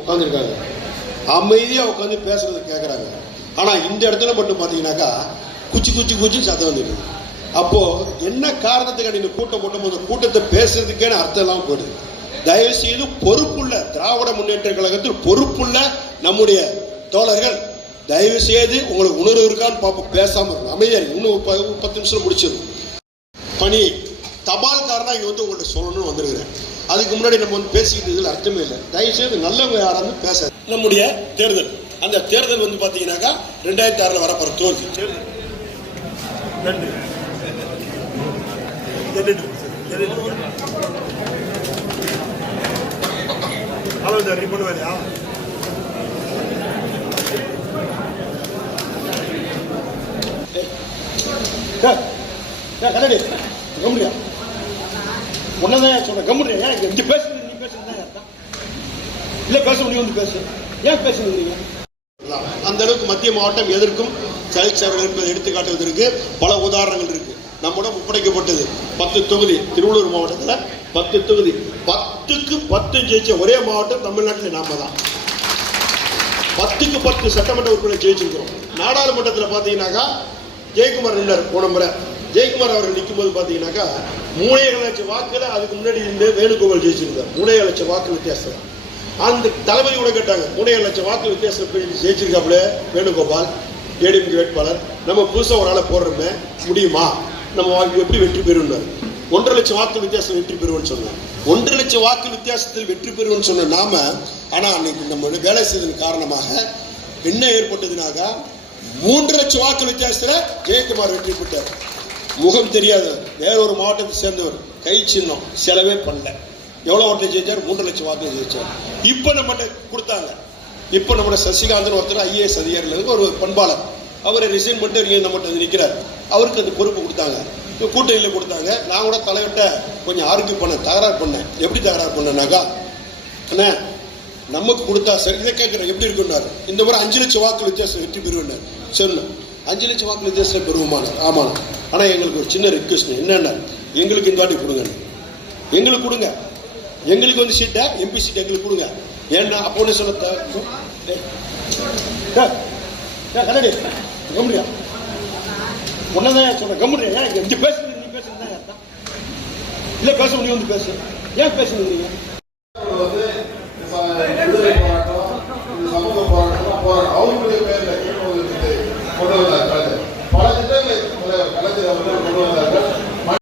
உட்காந்துருக்காங்க, அமைதியா உட்காந்து பேசுறது கேட்கறாங்க. ஆனா இந்த இடத்துல மட்டும் பாத்தீங்கன்னாக்கா குச்சி குச்சி குச்சி சத்தம் வந்துடுது. அப்போ என்ன காரணத்துக்கு நீங்க கூட்டம் போட்டும் போது கூட்டத்தை பேசுறதுக்கே அர்த்தம் எல்லாம் போயிடுது. தயவு செய்து பொறுப்புள்ள திராவிட முன்னேற்ற கழகத்தில் பொறுப்புள்ள நம்முடைய தோழர்கள் தயவு செய்து உங்களுக்கு உணர்வு இருக்கான்னு பார்ப்போம். பேசாம இருக்கும், அமைதியா இருக்கு. இன்னும் 10 நிமிஷம் முடிச்சிடும் பணி. தபால்காரனா இங்க வந்து உங்கள்ட்ட சொல்லணும்னு வந்துருக்கிறேன். அதுக்கு முன்னாடி நம்ம வந்து பேசிக்கிட்டு இதில் அர்த்தமே இல்லை. தயவு செய்து நல்லவங்க யாராவது பேச. நம்முடைய தேர்தல், அந்த தேர்தல் வந்து பாத்தீங்கன்னாக்கா 2006 வரப்போற தேர்தல். உன்னதான் சொல்ற கம்முடியா எங்க பேசுறது, நீ பேசுறதுதான் அர்த்தம் இல்ல. பேச முடியும் வந்து பேசு, ஏன் பேசுறீங்க? அந்த அளவுக்கு மத்திய மாவட்டம் எதற்கும் சலிச்சவர்கள் என்பதை எடுத்து காட்டுவதற்கு பல உதாரணங்கள் இருக்கு. நம்முடன் ஒப்படைக்கப்பட்டது 10 தொகுதி. திருவள்ளூர் மாவட்டத்தில் 10 தொகுதி, 10க்கு 10 ஜெயிச்ச ஒரே மாவட்டம் தமிழ்நாட்டில் நாம தான். 10க்கு 10 சட்டமன்ற உறுப்பினர் ஜெயிச்சிருக்கிறோம். நாடாளுமன்றத்தில் பார்த்தீங்கன்னாக்கா ஜெயக்குமார் நின்றார் போன முறை. ஜெயக்குமார் அவர்கள் நிற்கும் போது பார்த்தீங்கன்னாக்கா 3.5 லட்சம் வாக்குல அதுக்கு முன்னாடி இருந்து வேணுகோபால் ஜெயிச்சிருந்தார். 3.5 லட்சம் வாக்கு வித்தியாசம். அந்த தளபதி கூட கேட்டாங்க, 3.5 லட்சம் வாக்கு வித்தியாசம் ஜெயிச்சிருக்காப்புல வேணுகோபால் ஏடிஎம்கே வேட்பாளர், நம்ம புதுசாக ஒரு ஆளை போடுறோமே முடியுமா, நம்ம எப்படி வெற்றி பெறுவோம்? 1.5 லட்சம் வாக்கு வித்தியாசம் வெற்றி பெறுவோம்னு சொன்னோம். 1.5 லட்சம் வாக்கு வித்தியாசத்தில் வெற்றி பெறுவோம்னு சொன்ன நாம, ஆனா அன்னைக்கு நம்ம வேலை செய்ததன் காரணமாக என்ன ஏற்பட்டதுனாக்கா 3 லட்சம் வாக்கு வித்தியாசத்துல ஜெயக்குமார் வெற்றி பெற்றார். முகம் தெரியாத வேற ஒரு மாவட்டத்தை சேர்ந்தவர், கை சின்னம், செலவே பண்ணல. எவ்வளவு ஓட்டை ஜெயிச்சார்? 3 லட்சம் வாக்கு ஜெயிச்சார். இப்ப நம்ம கொடுத்தாங்க. இப்ப நம்ம சசிகாந்தன் ஒருத்தர் IAS அதிகாரிகள் ஒரு பண்பாளர், அவரை ரிசைன் பண்ணிட்டு நம்மகிட்ட நிற்கிறார். அவருக்கு அந்த பொறுப்பு கொடுத்தாங்க, கூட்டணியில் கொடுத்தாங்க. நான் கூட தலைவர்கிட்ட கொஞ்சம் ஆர்கியூ பண்ணேன், தகராறு பண்ணேன். எப்படி தகராறு பண்ணேன்னாக்கா, அண்ணா நமக்கு கொடுத்தா சரி, இதை கேட்குறேன் எப்படி இருக்குன்னாரு. இந்த முறை 5 லட்சம் வாக்கு வித்தியாசம் வெற்றி பெறுவேன். சொல்லணும் 5 லட்சம் வாக்கு வித்தியாசம் பெறுவோமான. ஆமாம், ஆனால் எங்களுக்கு ஒரு சின்ன ரிக்வெஸ்ட் என்னன்னா, எங்களுக்கு இந்த வாட்டி கொடுங்க, எங்களுக்கு கொடுங்க, எங்களுக்கு வந்து சீட்டை MP சீட்டை எங்களுக்கு கொடுங்க. ஏன்னா அப்போ ஒன்று சொல்ல கம்முடியா, உன்னதான் சொல்ற கம்முடியா எங்க பேசுறது, நீ பேசுறதுதான் அர்த்தம் இல்ல. பேச முடியும் வந்து பேசு, ஏன் பேசுறீங்க? சமூக போராட்டம் அவங்களுடைய பேர்ல கொண்டு வந்தார்கள். பல திட்டங்களை கலைஞர் அவர்கள் கொண்டு வந்தார்கள்.